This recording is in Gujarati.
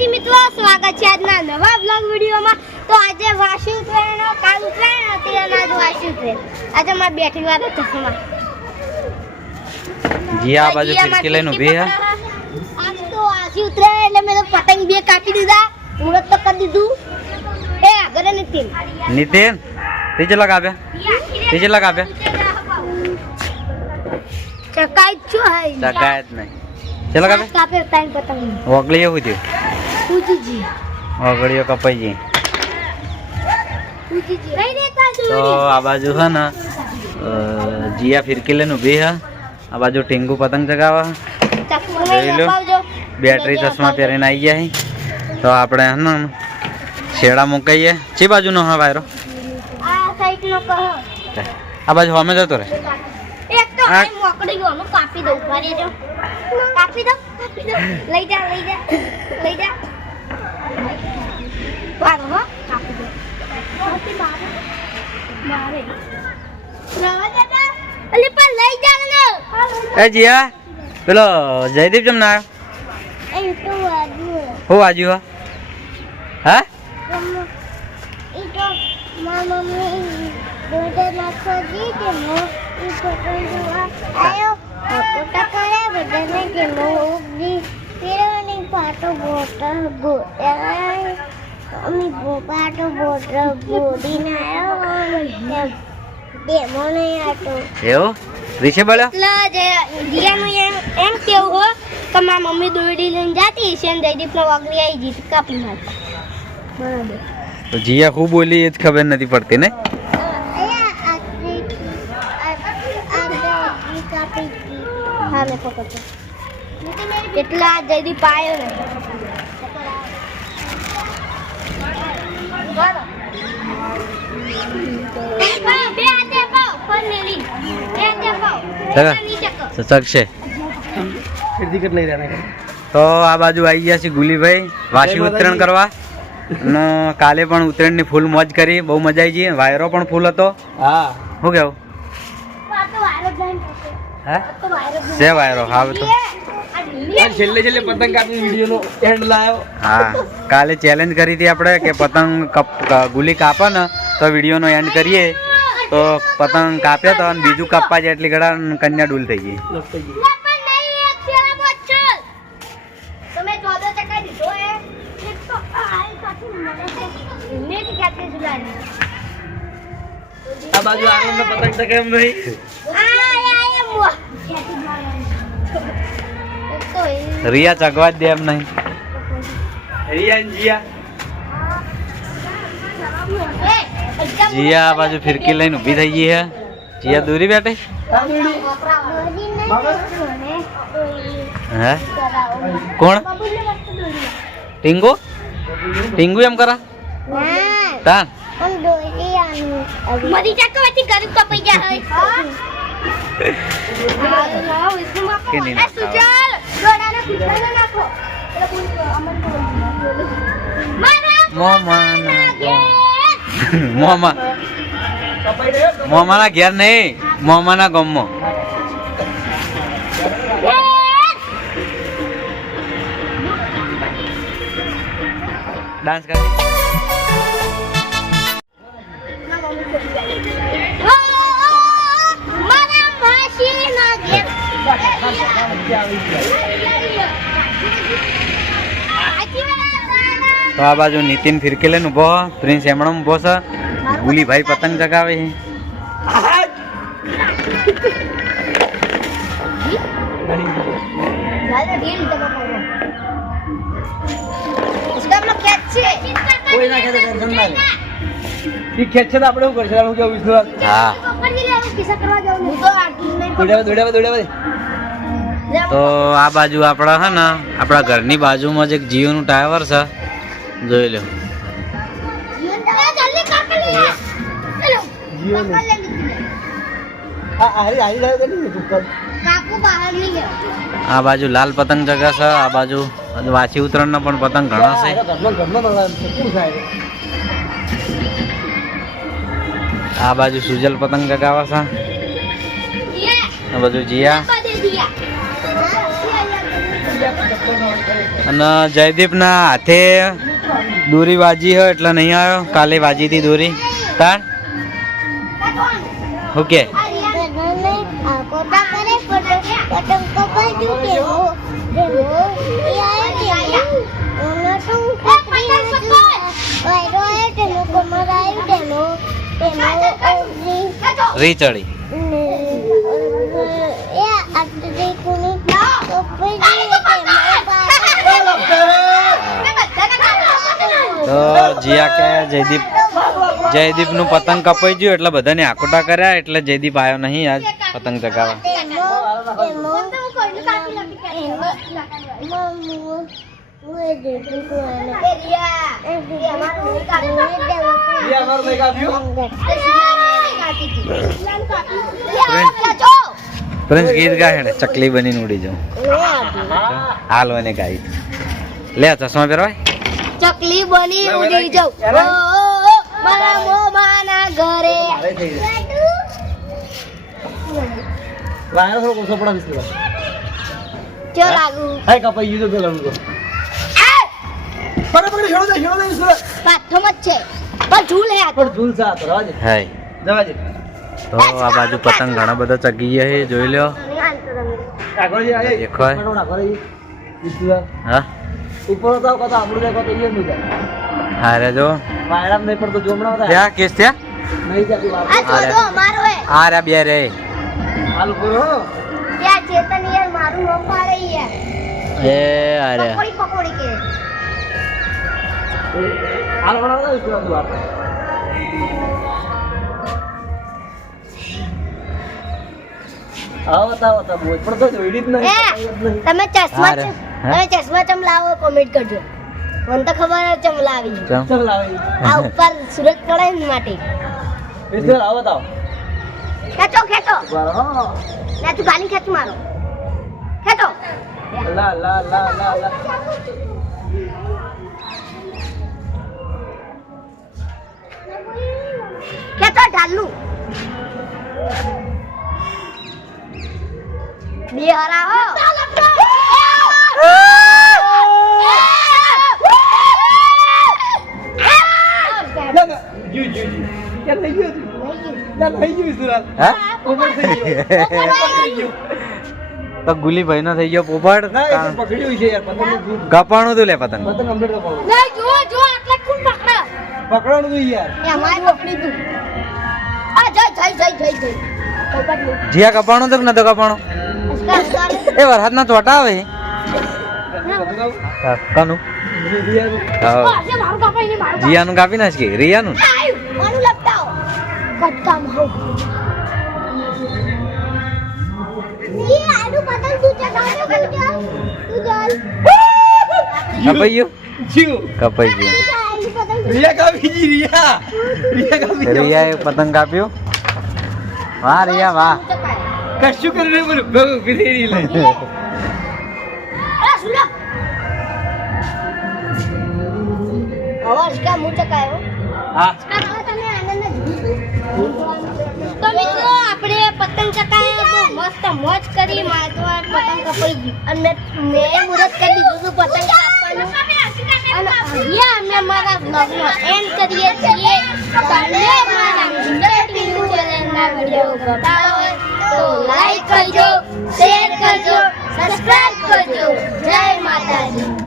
માતાજી મિત્રો, સ્વાગત છે આજના નવા બ્લોગ વિડીયોમાં। તો આજે વાસી ઉતરાયણ, કાલ ઉતરાયણ હતી અને આજે વાસી ઉતરાયણ। આજે મારી બેઠી વાત ચશ્મા જી આ બાજુ ફિરકી લઈને ઊભી હે। આજ તો વાસી ઉતરાયણ એટલે મેં તો પતંગ બે કાપી દીધા, મુહૂર્ત તો કરી દીધું। એ આગળ નીતિન તે ચલા કાપ્યા ચકાઈ છું હે ચકાયત નહીં ચલા કાપ્યા કાપે ટાઈમ પતંગ ઓગળી એવું થયું પૂજીજી ઓગળીઓ કપાઈ ગઈ। પૂજીજી લઈ દેતા તો આ બાજુ છે ને જીયા ફિરકી લઈને ઊભી હે। આ બાજુ ટીંગુ પતંગ ચગાવે જોઈ લો। બેટરી ચશ્મા પહેરીને આવી ગયા છે। તો આપણે હે ને છેડા મુકાઈએ। જે બાજુનો હા વાયરો આ સાઈડ નો કહો આ બાજુ અમે જતો રે એક તો આ મોકડી ગયો નો કાપી દઉં ફરી જો કાપી દો લઈ જા વારો હો કાપી દો મારે રવા દાદા અલી પર લઈ જા ને એ જીયા પેલો જયદીપ જમ ના એ તો વાજુ હો આજુ હા એ તો મમ્મી દોડે નાખો દી કે મો એ તો આયો કોટા કરે બધાને કે મો ઉગી પેરોની પાટો બોટલ ગોટાય અમી પાટો બોટલ ગોડીને આયો ડેમો નહીં આટો એવું રીશે બોલ્યો એટલે જીયાનું એમ કેવું હો કે મારી મમ્મી દોડી લઈને જાતી છે ને જયદીપનો વાગલી આવી ગઈ કાપી નાખી બરાબર તો જીયા ખૂબ બોલી એ જ ખબર નથી પડતી ને કેટલા જયદીપ આવ્યો ને શકશે તો આ બાજુ આવી ગયા છે ગુલીભાઈ વાસી ઉત્તરાયણ કરવા અને કાલે પણ ઉત્તરાયણની ફૂલ મોજ કરી, બહુ મજા આવી ગઈ। વાયરો પણ ફૂલ હતો। હા શું કેવું હે છે વાયરો હા તો છેલ્લે પતંગ કાપી વિડીયોનો એન્ડ લાવ્યો। હા કાલે ચેલેન્જ કરી હતી આપણે કે પતંગ ગુલી કાપે ને તો વિડીયોનો એન્ડ કરીએ। તો પતંગ કાપ્યા તો અને બીજું કાપવા જાય એટલી ઘડા કન્યા ડૂલ થઈ ગઈ। આ બાજુ આનંદ પતંગ તો કેમ નહીં રિયા ચગવા જ દે એમ નહીં। જીયા આ બાજુ ફિરકી લઈને ઊભી થઈ ગઈ છે। જીયા દૂરી બેઠે હે કોણ ટીંગુ એમ કરા તાન મરી જાતો હતી ગરીબ કપાઈ ગયા હોય કે નહીં નાખતા? સુજલ દોડાને પીછાને નાખો મોમાના ઘેર નહીં, મોમાના ગામમાં ડાન્સ કરે। તો આ બાજુ નીતિન ફિરકી લઈને ઉભો, પ્રિન્સ એમણો ઉભો છે, ગુલીભાઈ પતંગ ચગાવે છે। ખેંચે તો આપણે શું કરશે કેવું વિશ્વાસ હા તો આ બાજુ આપણા છે ને આપણા ઘરની બાજુમાં જ એક જીઓનું ટાવર છે, જોઈ લો। આ બાજુ લાલ પતંગ જગા છે, આ બાજુ વાસી ઉત્તરાયણ ના પણ પતંગ ઘણા છે। આ બાજુ સુજલ પતંગ જગાવે છે, આ બાજુ જીયા અને જયદીપના હાથે દોરી વાજી હોય એટલે નહીં આવ્યો. કાલે વાજી હતી દોરી તાર ઓકે. રી ચડી તો જીયા કે જયદીપ નું પતંગ કપાઈ ગયું એટલે બધાને આકોટા કર્યા એટલે જયદીપ આવ્યો નહીં આજ પતંગ ચગાવવા. પ્રિન્સ ગીત ગાય ચકલી બનીને ઉડી જાઉં હાલ મને ગાઈ લે ચશ્મા પહેરવાય ચકલી બની ઉડી જાઉં મારા મોમાના ઘરે. વાયરો થોડો ઓછો પડા વિસ્તરા જો લાગુ હાય કપાઈ ગયું તો પેલા લોકો પકડ છોડો દે વિસ્તરા પાથમ જ છે પણ ઝૂલ હે આ તો. પણ ઝૂલ સા તો રાજ હાય જવા દે. તો આ બાજુ પતંગ ઘણા બધા ચગી ગયા છે જોઈ લ્યો. આગળ જે આય દેખો હે. આગળ વિસ્તરા હા ઉપર તો કતો આપણું દેખો તો ઈ મુજા હા રે જો વાયરામ નહીં પડતો જોમણા હતા ત્યાં કેસ ત્યાં નહીં જાતી વાત આ છોડો અમારો હે. આ રે બે રે હાલ પૂરો ત્યાં ચેતન યાર મારું નામ પાડે યાર એ અરે પકોડી પકોડી કે હાલ બનાવતા વિસ્તરા તો વાત આવતા બોલ પડતો જોઈડી જ એ નહીં તમે ચશ્મા અરે, તમે ચશ્મા ચમ લાવો કોમેન્ટ કરજો. મને તો ખબર જ ચમ લાવી ચમ ચલ લાવે આ ઉપર સુરત પડે ને માટે. વિસ્તરા આવતા ખેંચો ખેંચો બરાબર ના તું ગાલી ખેંચ મારો ખેંચો. લા લા લા લા લા ખેંચો ઢાલુ બે હરાવો. ના ના યુ યુ યુ કે નહીં ગયો ના નહીં ગયો વિસ્તરા હા ઉપર થઈ ગયો તો ગુલીભાઈ નો થઈ ગયો પોપટ ના એ પકડ્યું છે યાર પતંગ નું કપાણું તું લે પતંગ પતંગ કમ્પ્લીટ કપાણું નહીં જો જો આટલા કોણ પકડે પકડવાનું તું યાર એ અમારી પકડી તું. આ જઈ જઈ જઈ જઈ જઈ પોપટ નું જીયા કપાણું તો કે નતો કપાણું એ વરસાદ ના ચોટા આવે કાનું મારું કાપાઈ ને મારું જીયાનું કાપી નાખ કે રિયાનું મારું લપટાઓ કટકામ હો. ये आलू पतंग तू चगाओ कर क्या तू जल કપાઈ ગયું જીવ કપાઈ ગયું आलू पतंग રિયા કાપી જી રિયા કાપી રિયાએ પતંગ કાપ્યું વાહ રિયા વાહ કશું કરીને બોલ બહુ ફિરેરી લે अरे सुनो आवाज का मुंह चकायो હા તમે આનંદ તો મિત્રો આપણે પતંગ ચકાયા બહુ મસ્ત મોજ કરી મારવા પતંગ કપાઈ ગઈ અને મેં મુરત કરી દીધું હતું પતંગ કાપવાનું અને અહીંયા અમે અમારા બ્લોગનો એન્ડ કરીએ છીએ તમને મારા ગુજરાતી ચેનલના વિડીયો ગમતા હોય તો લાઈક કરજો શેર કરજો સબસ્ક્રાઇબ કરજો જય માતાજી.